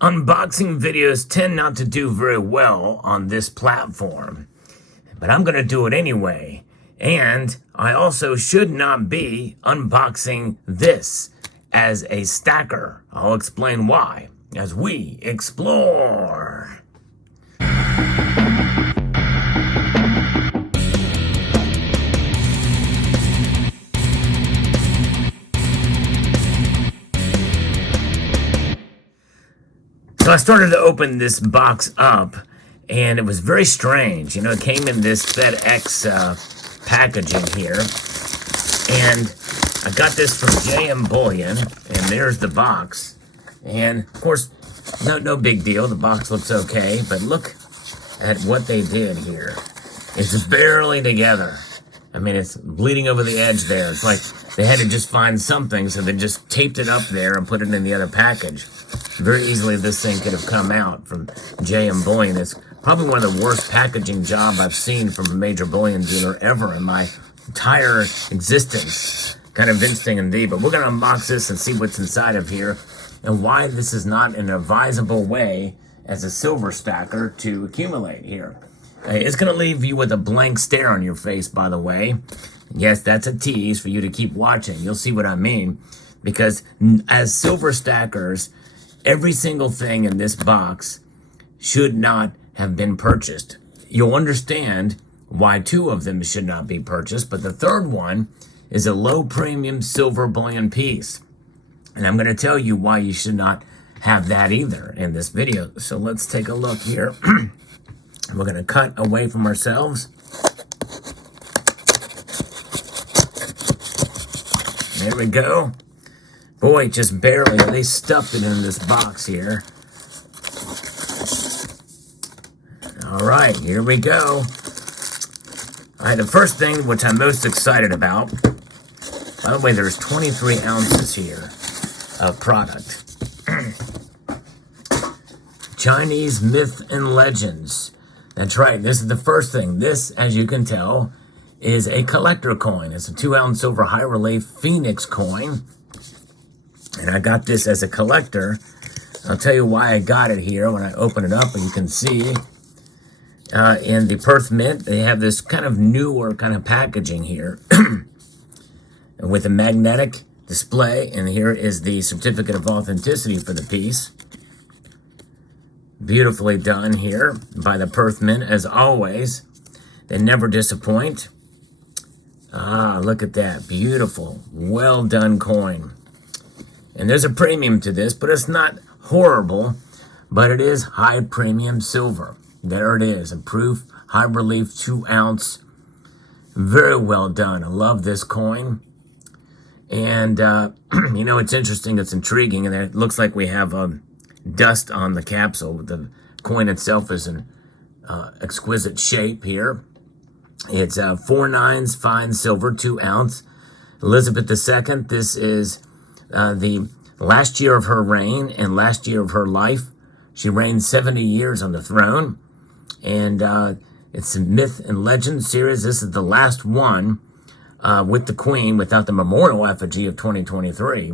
Unboxing videos tend not to do very well on this platform, but I'm going to do it anyway. And I also should not be unboxing this as a stacker. I'll explain why as we explore. So I started to open this box up, and it was very strange. You know, it came in this FedEx packaging here, and I got this from Bullion, and there's the box. And of course, no big deal. The box looks okay, but look at what they did here. It's barely together. I mean, it's bleeding over the edge there. It's like they had to just find something, so they just taped it up there and put it in the other package. Very easily, this thing could have come out from Bullion. It's probably one of the worst packaging job I've seen from a major bullion dealer ever in my entire existence. Kind of interesting indeed, but we're going to unbox this and see what's inside of here and why this is not an advisable way as a silver stacker to accumulate here. It's going to leave you with a blank stare on your face, by the way. Yes, that's a tease for you to keep watching. You'll see what I mean. Because as silver stackers, every single thing in this box should not have been purchased. You'll understand why two of them should not be purchased, but the third one is a low premium silver bullion piece. And I'm going to tell you why you should not have that either in this video. So let's take a look here. We're going to cut away from ourselves. There we go. Boy, just barely. They stuffed it in this box here. All right, here we go. All right, the first thing which I'm most excited about, by the way, there's 23 ounces here of product. Chinese myth and legends. That's right, this is the first thing. This, as you can tell, is a collector coin. It's a 2-ounce silver high relief Phoenix coin. And I got this as a collector. I'll tell you why I got it here when I open it up, and you can see in the Perth Mint, they have this kind of newer kind of packaging here with a magnetic display, and here is the certificate of authenticity for the piece. Beautifully done here by the Perth Mint, as always. They never disappoint. Ah, look at that. Beautiful, well done coin. And there's a premium to this, but it's not horrible, but it is high premium silver. There it is, a proof, high relief, 2-ounce. Very well done. I love this coin. And, you know, it's interesting, it's intriguing, and it looks like we have dust on the capsule. The coin itself is in exquisite shape here. It's 4 nines, fine silver, 2-ounce. Elizabeth II, this is the last year of her reign and last year of her life. She reigned 70 years on the throne. And it's a Myth and Legend series. This is the last one with the Queen without the memorial effigy of 2023.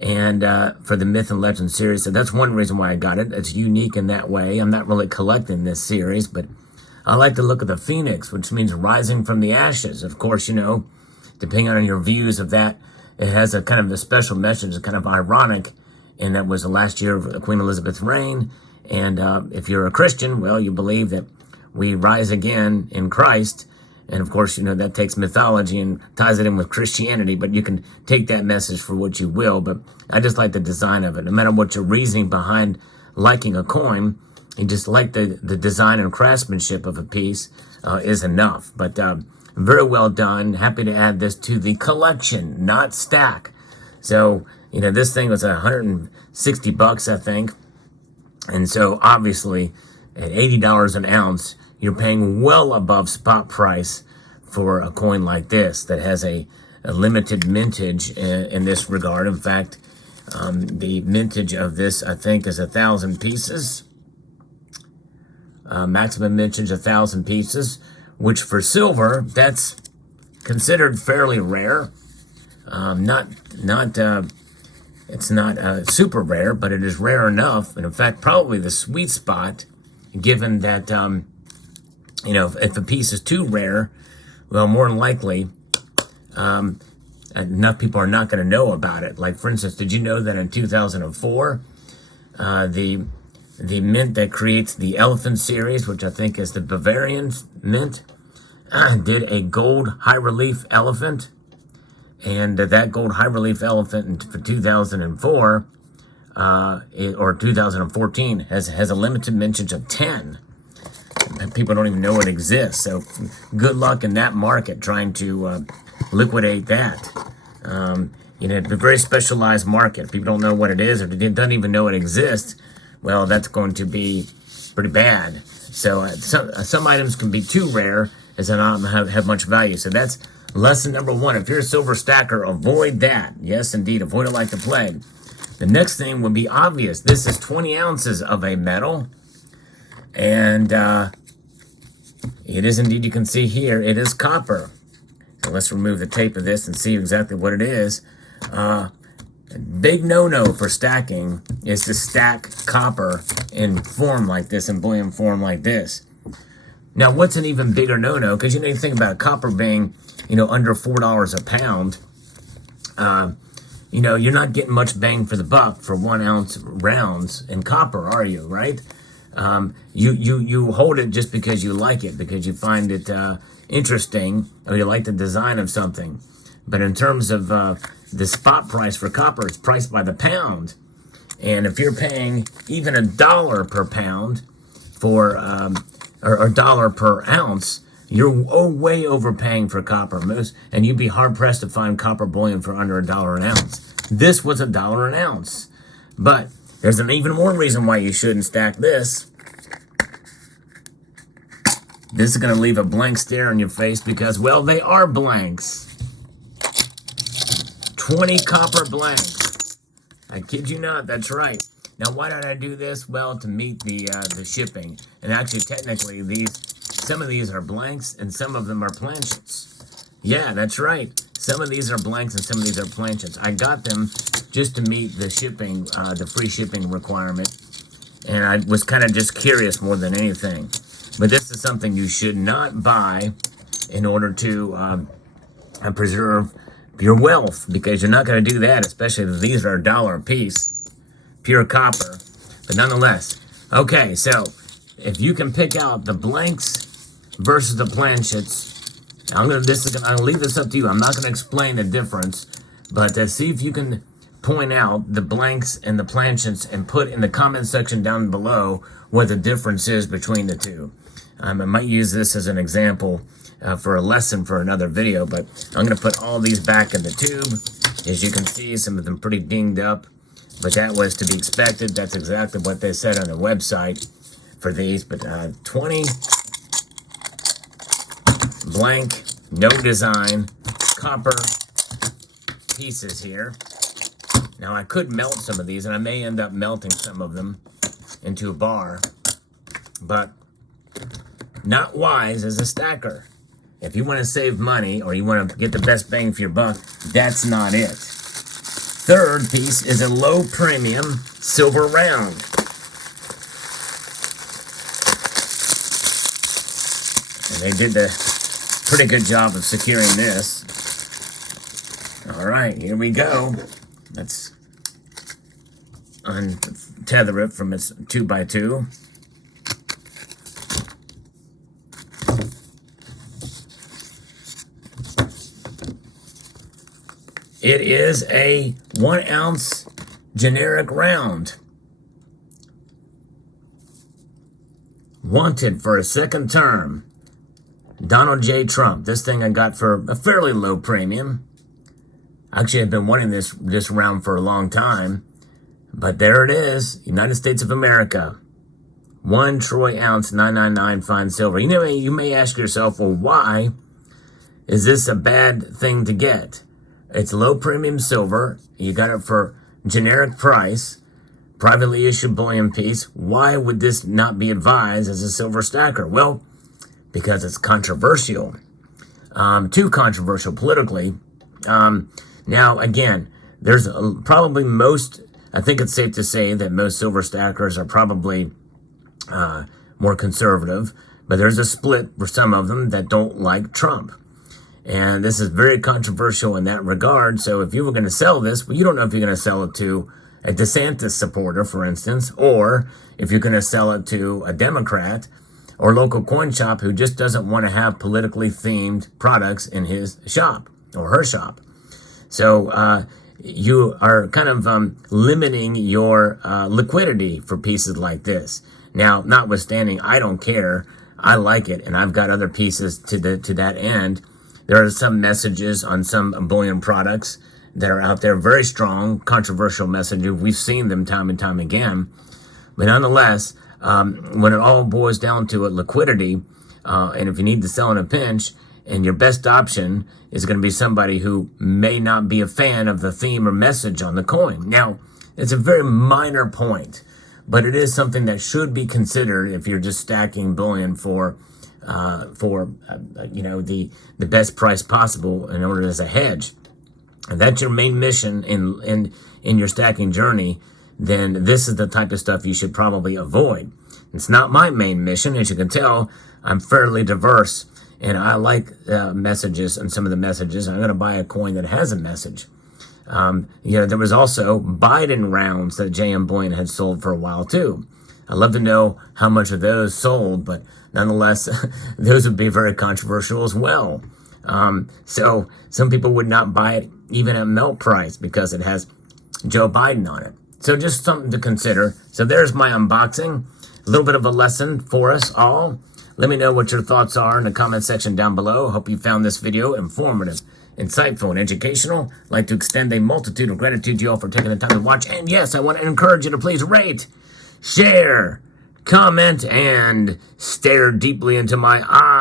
And for the Myth and Legend series. So that's one reason why I got it. It's unique in that way. I'm not really collecting this series, but I like to look at the Phoenix, which means rising from the ashes. Of course, you know, depending on your views of that, it has a kind of a special message. It's kind of ironic, and that was the last year of Queen Elizabeth's reign. And if you're a Christian, well, you believe that we rise again in Christ. And of course, you know, that takes mythology and ties it in with Christianity, but you can take that message for what you will. But I just like the design of it. No matter what your reasoning behind liking a coin, you just like the design and craftsmanship of a piece is enough. But very well done. Happy to add this to the collection, not stack. So, you know, this thing was $160, I think. And so obviously at $80 an ounce, you're paying well above spot price for a coin like this that has a limited mintage in this regard. In fact, the mintage of this, I think, is 1,000 pieces. Maximum mintage 1,000 pieces, which for silver, that's considered fairly rare. Not It's not super rare, but it is rare enough, and in fact, probably the sweet spot, given that, if a piece is too rare, well, more than likely, enough people are not going to know about it. Like, for instance, did you know that in 2004, the mint that creates the elephant series, which I think is the Bavarian mint, did a gold high relief elephant, and that gold high relief elephant for 2004 or 2014 has a limited mintage of 10. And people don't even know it exists. So good luck in that market trying to liquidate that. It's a very specialized market. If people don't know what it is or they don't even know it exists, well, that's going to be pretty bad. So some items can be too rare as to not have much value. So that's lesson number one. If you're a silver stacker, avoid that. Yes, indeed, avoid it like the plague. The next thing would be obvious. This is 20 ounces of a metal. And it is indeed, you can see here, it is copper. So let's remove the tape of this and see exactly what it is. Big no-no for stacking is to stack copper in form like this, in bullion form like this. Now, what's an even bigger no-no? Because you think about copper being, under $4 a pound. You're not getting much bang for the buck for 1 ounce rounds in copper, are you? Right? You hold it just because you like it, because you find it interesting, or you like the design of something. But in terms of the spot price for copper, it's priced by the pound. And if you're paying even $1 per pound for, or $1 per ounce, you're way overpaying for copper. And you'd be hard pressed to find copper bullion for under $1 an ounce. This was $1 an ounce. But there's an even more reason why you shouldn't stack this. This is going to leave a blank stare on your face because, well, they are blanks. 20 copper blanks. I kid you not, that's right. Now, why did I do this? Well, to meet the shipping. And actually, technically, some of these are blanks and some of them are planchets. Yeah, that's right. Some of these are blanks and some of these are planchets. I got them just to meet the shipping, the free shipping requirement. And I was kind of just curious more than anything. But this is something you should not buy in order to preserve your wealth, because you're not going to do that, especially if these are $1 a piece, pure copper. But nonetheless, okay, so if you can pick out the blanks versus the planchets, I'll leave this up to you. I'm not going to explain the difference, but see if you can point out the blanks and the planchets and put in the comment section down below what the difference is between the two. I might use this as an example for a lesson for another video, but I'm going to put all these back in the tube. As you can see, some of them pretty dinged up, but that was to be expected. That's exactly what they said on the website for these. But 20 blank, no design, copper pieces here. Now, I could melt some of these, and I may end up melting some of them into a bar, but not wise as a stacker. If you want to save money or you want to get the best bang for your buck, that's not it. Third piece is a low premium silver round. And they did a pretty good job of securing this. All right, here we go. Let's untether it from its 2x2. It is a 1 ounce generic round. Wanted for a second term. Donald J. Trump. This thing I got for a fairly low premium. Actually, I've been wanting this round for a long time. But there it is. United States of America. 1 troy ounce 999 fine silver. You may ask yourself, well, why is this a bad thing to get? It's low premium silver. You got it for generic price, privately issued bullion piece. Why would this not be advised as a silver stacker? Well, because it's controversial. Too controversial politically. Now, again, there's probably I think it's safe to say that most silver stackers are probably more conservative, but there's a split for some of them that don't like Trump. And this is very controversial in that regard. So if you were going to sell this, well, you don't know if you're going to sell it to a DeSantis supporter, for instance, or if you're going to sell it to a Democrat or local coin shop who just doesn't want to have politically themed products in his shop or her shop. So you are kind of limiting your liquidity for pieces like this. Now, notwithstanding, I don't care. I like it, and I've got other pieces to that end. There are some messages on some bullion products that are out there, very strong, controversial messages. We've seen them time and time again. But nonetheless, when it all boils down to it, liquidity, and if you need to sell in a pinch, and your best option is going to be somebody who may not be a fan of the theme or message on the coin. Now, it's a very minor point, but it is something that should be considered if you're just stacking bullion for the best price possible in order as a hedge. If that's your main mission in your stacking journey, then this is the type of stuff you should probably avoid. It's not my main mission. As you can tell, I'm fairly diverse, and I like messages and some of the messages. I'm going to buy a coin that has a message. There was also Biden rounds that JM Bullion had sold for a while too. I'd love to know how much of those sold, but nonetheless, those would be very controversial as well. So some people would not buy it even at melt price because it has Joe Biden on it. So just something to consider. So there's my unboxing. A little bit of a lesson for us all. Let me know what your thoughts are in the comment section down below. Hope you found this video informative, insightful, and educational. I'd like to extend a multitude of gratitude to you all for taking the time to watch. And yes, I want to encourage you to please rate, share, comment, and stare deeply into my eyes.